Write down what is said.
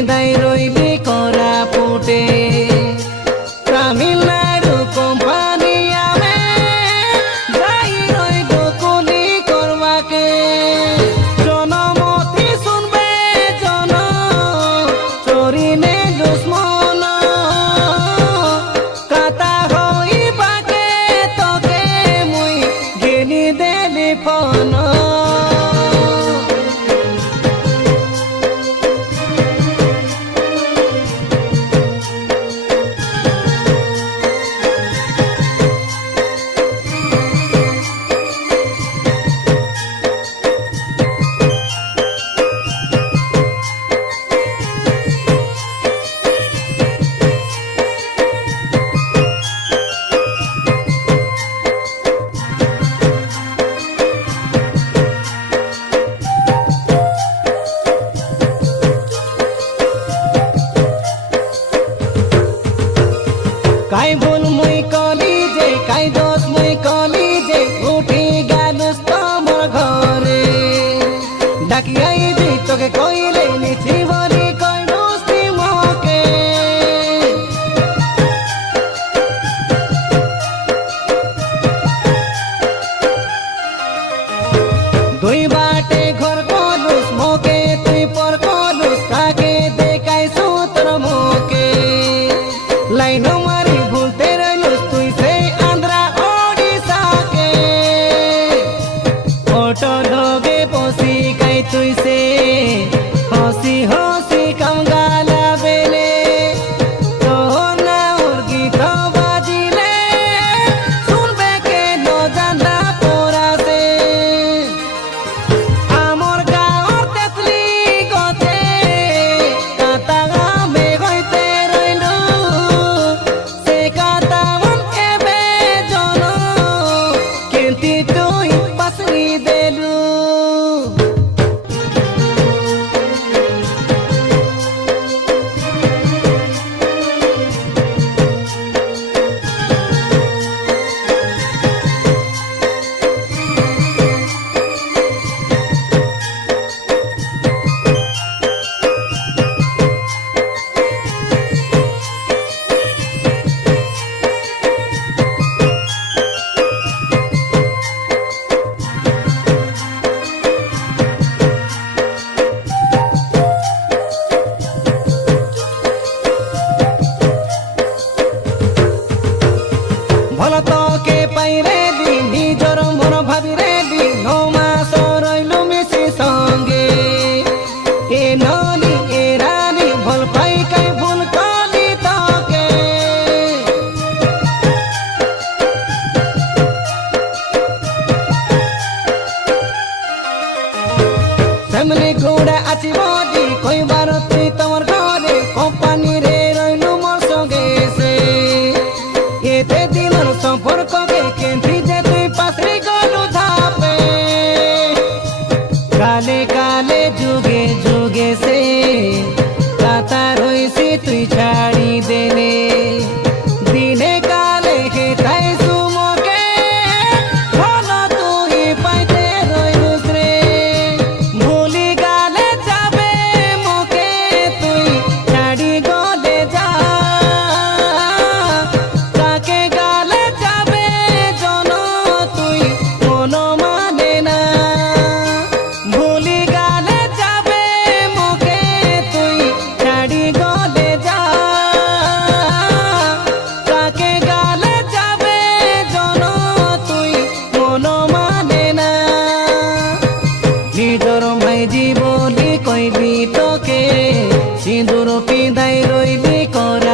পিঁধাই রইলি করা ফুটে তামিলনাড়ু কোম্পানি আমি যাই রইল কুলি করবাকে জনমতি শুনবে জন চরিনে দুশ্মন কাতা হইবাকে তোকে মুই গেলি দেলি ফোন কাই ভুল মুই কলি যে কাই দোষ মুই কলি যে উঠি গেলুস তোমার ঘরে ডাকিয়াই দি তোকে কইলে নিছি বলি কই দোস্তি মোকে দুই বাটে ঘর কলুস মোকে তুই পর কলুস কাকে দেখাই সুতর মোকে লাইন মারি ভুলতে রইলুস তুই সে আন্ধ্রা ওড়িশা কে অটো ঢোকে বসি কাই তুই সে হসি হসি কমগালা বেলে তোর না ওর গীত বাজিলে শুনবে কে ন জানা পড়াছে আমার গাঁৱৰ তেতলি গছে কাটা গামে হইতে রইলু সে কাটা মন এবে জন কিন্তু তুই পাসরি দেলু ভাল তোকে পাইরে দি নিজর মন ভাবিরে দি 9 মাস রইলু মিশি সঙ্গে এ নলি এ রানী ভাল পাই কাই ভুল কলি তোকে ফ্যামিলি ঘোড়া আছি বলি কইবার তুই তোমার ঘরে কোম্পানি রে রইলু মোর সঙ্গে সে এতে দিনের সম্পর্ককে কেন্দ্রি যে তুই পাশে গলু ধাপে কালে কালে যুগে যুগে সে কাতা রইছি তুই ছাড়ি দেলে দিনে কালে হেতাই সুমকে ভালো তুই পাইতে রইলুস রে ভুলি গালে যাবে মোকে তুই ছাড়ি গলে যা কাকে গালে যাবে জন তুই মন মানে না ভুলি গালে যাবে মোকে তুই ছাড়ি গলে যা কাকে গালে যাবে জন তুই মন মানে না নিজর মাইজি বলি কইলি তোকে সিঁদুর পিঁধাই রইলি করা